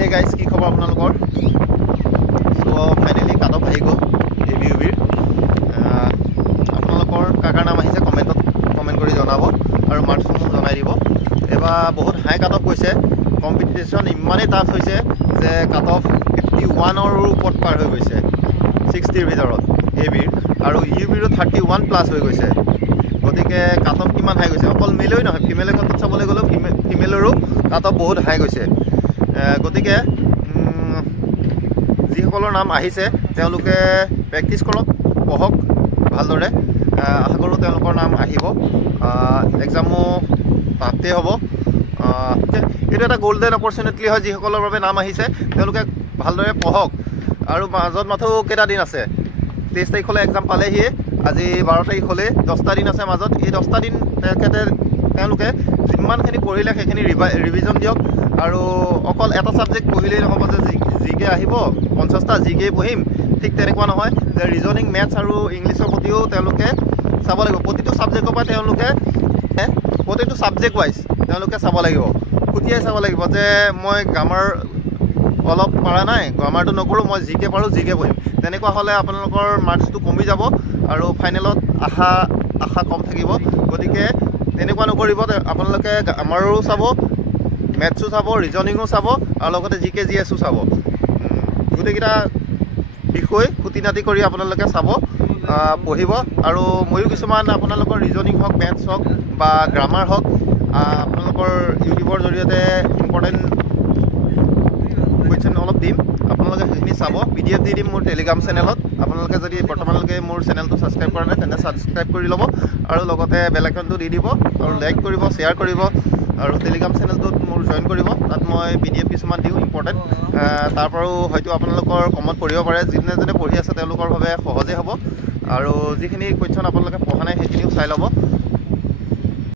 Hey guys, কি খবৰ আপোনালোকৰ? চ' ফাইনেলি কাট অফ আহি গ'ল ABUBৰ। আপোনালোকৰ কাৰ নাম আহিছে কমেণ্ট কৰি জনাব আৰু মাৰ্কছসমূহ জনাই দিব। এইবাৰ বহুত হাই কাট অফ গৈছে, কম্পিটিশ্যন ইমানেই টাফ হৈছে যে কাট অফ 51ৰো ওপৰত পাৰ হৈ গৈছে 60ৰ ভিতৰত ABৰ, আৰু UBৰো 31+ হৈ গৈছে। গতিকে কাট অফ কিমান হাই গৈছে, অকল মেলেই নহয় ফিমেলৰ ক্ষেত্ৰত চাবলৈ গ'লেও ফিমেলৰো কাট অফ বহুত হাই গৈছে। গতিকে যিসকলৰ নাম আহিছে তেওঁলোকে প্ৰেক্টিছ কৰক, পঢ়ক ভালদৰে। আশা কৰোঁ তেওঁলোকৰ নাম আহিব। এক্সামো তাতেই হ'ব। এইটো এটা গ'ল্ডেন অপৰচুনিটি হয়, যিসকলৰ বাবে নাম আহিছে তেওঁলোকে ভালদৰে পঢ়ক। আৰু মাজত মাথো কেইটা দিন আছে, 23 তাৰিখলৈ এক্সাম পালেহিয়ে, আজি 12 তাৰিখ হ'লেই, 10টা দিন আছে মাজত। এই 10টা দিন তেওঁলোকে যিমানখিনি পঢ়িলে সেইখিনি ৰিভিজন দিয়ক। আৰু অকল এটা ছাবজেক্ট পঢ়িলেই নহ'ব যে জিকে আহিব 50টা জিকেই পঢ়িম, ঠিক তেনেকুৱা নহয়। যে ৰিজনিং, মেথছ আৰু ইংলিছৰ প্ৰতিও তেওঁলোকে চাব লাগিব। প্ৰতিটো ছাবজেক্টৰ পৰা তেওঁলোকে প্ৰতিটো ছাবজেক্ট ৱাইজ তেওঁলোকে চাব লাগিব, খুটিয়াই চাব লাগিব যে মই গ্ৰামাৰ অলপ পৰা নাই, গ্ৰামাৰটো নকৰোঁ, মই জিকে পাৰোঁ, জিকে পঢ়িম। তেনেকুৱা হ'লে আপোনালোকৰ মাৰ্কছটো কমি যাব আৰু ফাইনেলত আশা কম থাকিব। গতিকে তেনেকুৱা নকৰিব। আপোনালোকে গ্ৰামাৰো চাব, মেথছো চাব, ৰিজনিঙো চাব, আৰু লগতে জিকে GSও চাব। গোটেইকেইটা বিষয় খুটি নাটি কৰি আপোনালোকে চাব, পঢ়িব। আৰু ময়ো কিছুমান আপোনালোকৰ ৰিজনিং হওক, মেথছ হওক বা গ্ৰামাৰ হওক আপোনালোকৰ ইউটিউবৰ জৰিয়তে ইম্পৰ্টেণ্ট কুৱেশ্যন অলপ দিম, আপোনালোকে সেইখিনি চাব। PDF দি দিম মোৰ টেলিগ্ৰাম চেনেলত। আপোনালোকে যদি বৰ্তমানলৈকে মোৰ চেনেলটো ছাবস্ক্ৰাইব কৰা নাই তেন্তে ছাবস্ক্ৰাইব কৰি ল'ব, আৰু লগতে বেল আইকনটো দি দিব, আৰু লাইক কৰিব, শ্বেয়াৰ কৰিব, আৰু টেলিগ্ৰাম চেনেলটোত মোৰ জইন কৰিব। তাত মই PDF কিছুমান দিওঁ ইম্পৰ্টেণ্ট, তাৰ পৰাও হয়তো আপোনালোকৰ কমত পঢ়িব পাৰে। যোনে পঢ়ি আছে তেওঁলোকৰ বাবে সহজেই হ'ব, আৰু যিখিনি কুৱেশ্যন আপোনালোকে পঢ়া নাই সেইখিনিও চাই ল'ব।